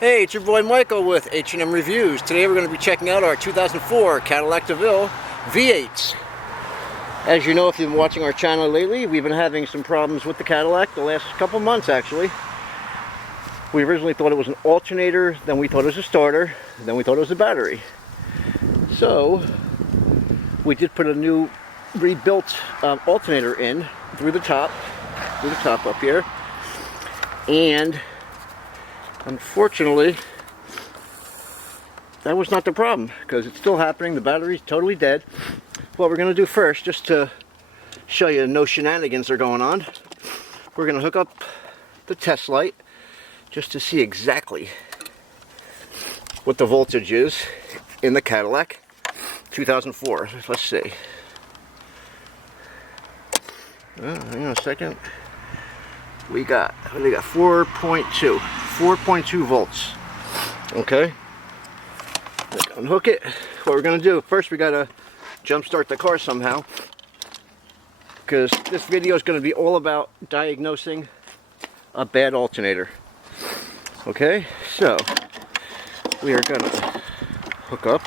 Hey, it's your boy Michael with H&M Reviews. Today we're going to be checking out our 2004 Cadillac Deville V8. As you know, if you've been watching our channel lately, we've been having some problems with the Cadillac the last couple months actually. We originally thought it was an alternator, then we thought it was a starter, then we thought it was a battery. So, we did put a new rebuilt alternator in through the top up here. And unfortunately, that was not the problem, because it's still happening. The battery's totally dead. What we're going to do first, just to show you no shenanigans are going on, we're going to hook up the test light just to see exactly what the voltage is in the Cadillac 2004. Let's see. Hang on a second. We got 4.2 volts. Okay, unhook it. What we're gonna do first, we gotta jump start the car somehow, because this video is going to be all about diagnosing a bad alternator. Okay, so we are gonna hook up.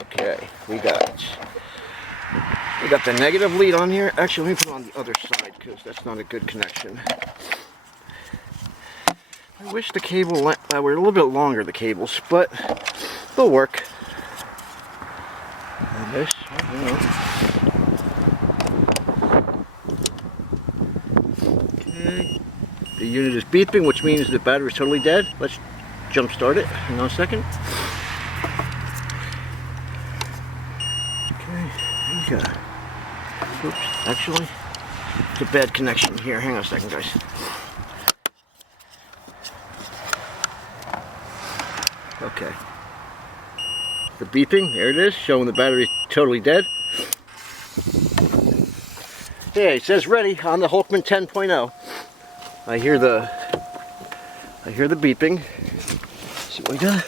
Okay, we got the negative lead on here. Actually, let me put it on the other side, because that's not a good connection. I wish the cable were a little bit longer, the cables, but they'll work. And this, okay. The unit is beeping, which means the battery is totally dead. Let's jump start it. Hang on a second. Okay, there you go. Oops, actually, it's a bad connection here. Hang on a second, guys. Okay. The beeping, there it is, showing the battery totally dead. Yeah, it says ready on the Hulkman 10.0. I hear the beeping. See what we got?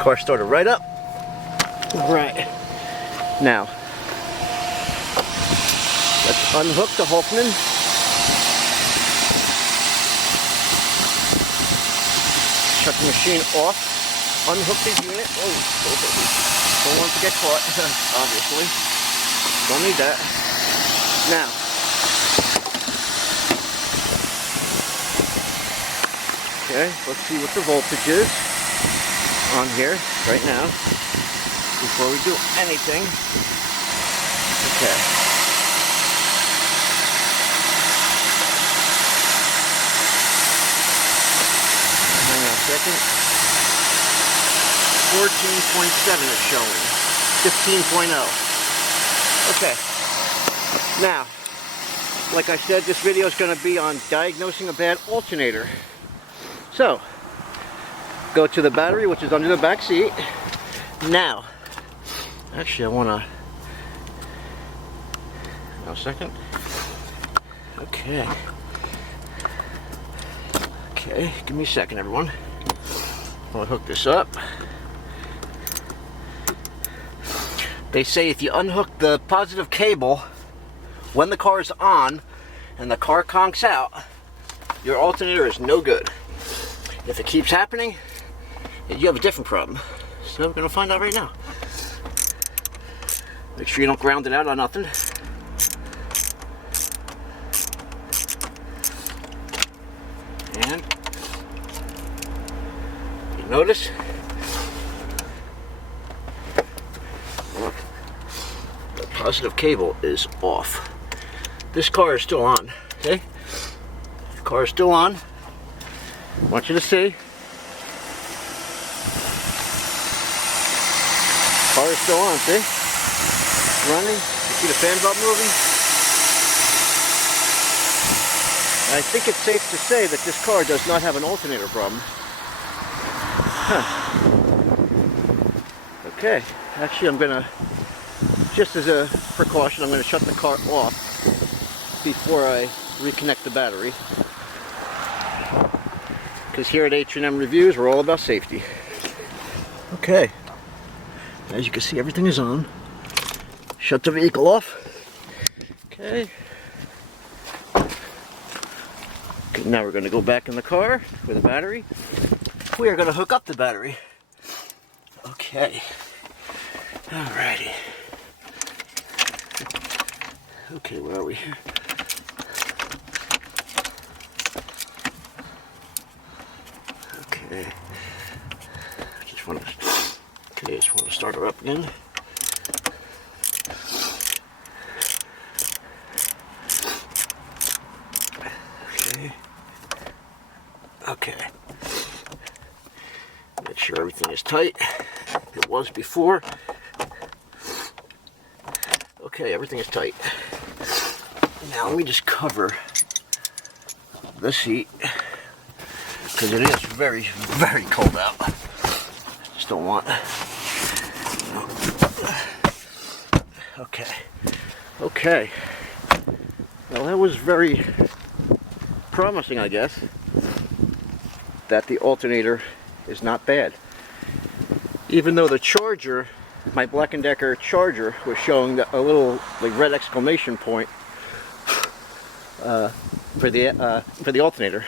Car started right up. Right. Now, let's unhook the Hulkman. Shut the machine off. Unhook the unit. Oh, don't want to get caught, obviously. Don't need that. Now, okay, let's see what the voltage is on here right now before we do anything. Okay. Hang on a second. 14.7 is showing. 15.0. Okay. Now, like I said, this video is going to be on diagnosing a bad alternator. So, go to the battery, which is under the back seat. Now, actually, I want to... Hang on a second. Okay. Okay, give me a second, everyone. I'll hook this up. They say if you unhook the positive cable when the car is on and the car conks out, your alternator is no good. If it keeps happening, you have a different problem. So we're going to find out right now. Make sure you don't ground it out on nothing. And you notice, look, the positive cable is off. This car is still on. See? The car is still on. I want you to see. Car is still on, see? It's running. You see the fan belt moving? I think it's safe to say that this car does not have an alternator problem. Huh. Okay, actually I'm gonna, just as a precaution, I'm gonna shut the car off before I reconnect the battery. Because here at H&M Reviews, we're all about safety. Okay, as you can see, everything is on. Shut the vehicle off. Okay. Now we're going to go back in the car with the battery. We are going to hook up the battery. Okay. Alrighty. Okay, where are we here? Okay. Just want to start her up again. Okay. Okay. Make sure everything is tight. It was before. Okay, everything is tight. Now let me just cover the seat because it is very, very cold out. Just don't want. Okay. Okay. Well, that was very promising, I guess, that the alternator is not bad. Even though the charger, my Black & Decker charger, was showing a little like red exclamation point for the alternator,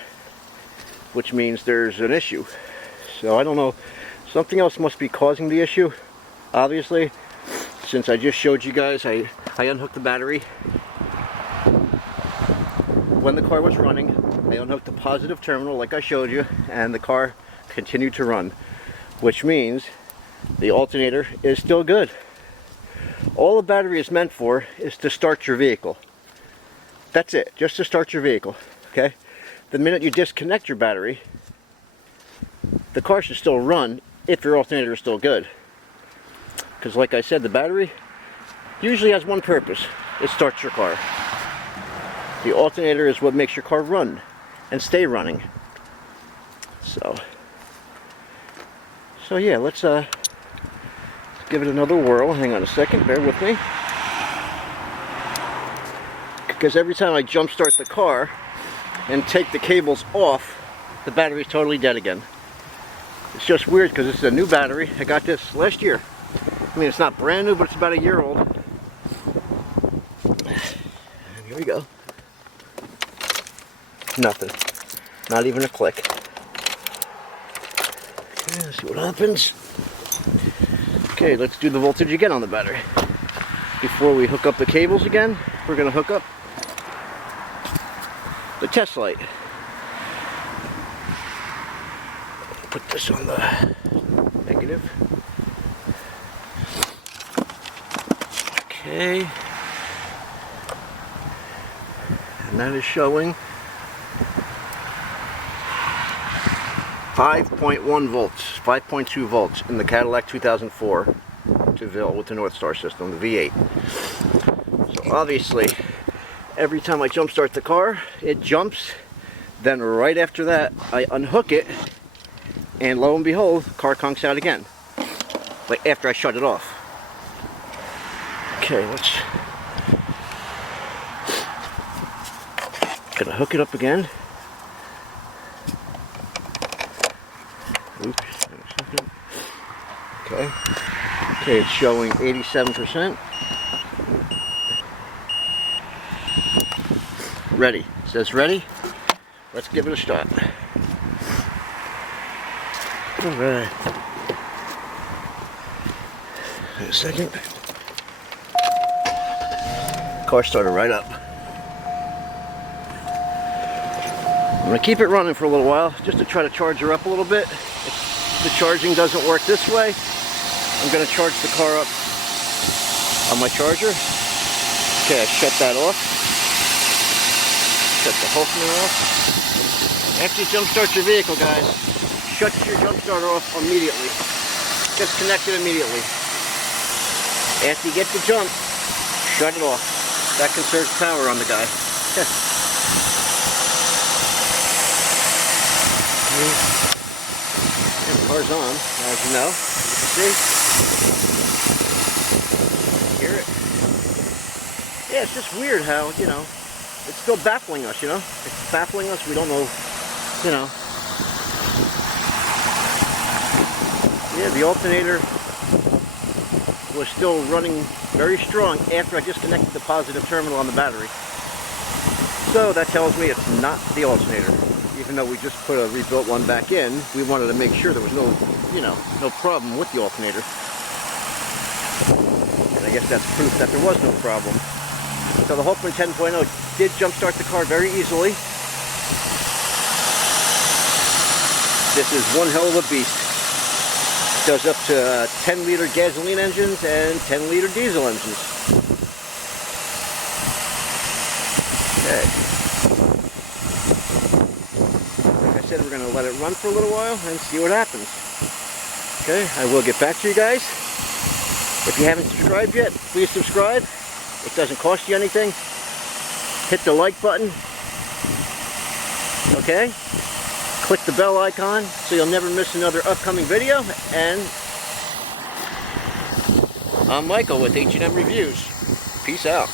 which means there's an issue. So I don't know, something else must be causing the issue. Obviously, since I just showed you guys, I unhooked the battery when the car was running. I unhooked the positive terminal like I showed you, and the car continued to run, which means the alternator is still good. All the battery is meant for is to start your vehicle. That's it, just to start your vehicle, okay? The minute you disconnect your battery, the car should still run if your alternator is still good. Because like I said, the battery usually has one purpose. It starts your car. The alternator is what makes your car run and stay running. So yeah, let's give it another whirl. Hang on a second, bear with me. Because every time I jump start the car and take the cables off, the battery's totally dead again. It's just weird because this is a new battery. I got this last year. I mean, it's not brand new, but it's about a year old. And here we go. Nothing. Not even a click. Okay, let's see what happens. Okay, let's do the voltage again on the battery. Before we hook up the cables again, we're going to hook up the test light. Put this on the negative. Okay. And that is showing 5.1 volts, 5.2 volts in the Cadillac 2004 Deville with the North Star system, the V8. So obviously, every time I jump start the car, it jumps. Then right after that, I unhook it, and lo and behold, the car conks out again. Like after I shut it off. Okay, let's. Gonna hook it up again. Oops, wait a second. Okay. Okay, it's showing 87%. Ready. It says ready. Let's give it a shot. Alright. Wait a second. Car started right up. I'm going to keep it running for a little while just to try to charge her up a little bit. If the charging doesn't work this way, I'm going to charge the car up on my charger. Okay, I shut that off. Shut the Hulkman off. After you jump start your vehicle, guys, shut your jump starter off immediately. Disconnect it immediately. After you get the jump, shut it off. That conserves power on the guy. The car's on, as you know. You can see. Hear it? Yeah, it's just weird how, you know, it's still baffling us, you know? It's baffling us, we don't know, you know. Yeah, the alternator was still running very strong after I disconnected the positive terminal on the battery. So that tells me it's not the alternator. Even though we just put a rebuilt one back in, we wanted to make sure there was no, no problem with the alternator. And I guess that's proof that there was no problem. So the Hulkman 10.0 did jumpstart the car very easily. This is one hell of a beast. It does up to 10-liter gasoline engines and 10-liter diesel engines. Okay. Like I said, we're going to let it run for a little while and see what happens. Okay, I will get back to you guys. If you haven't subscribed yet, please subscribe. It doesn't cost you anything. Hit the like button. Okay? Click the bell icon so you'll never miss another upcoming video. And I'm Michael with H&M Reviews. Peace out.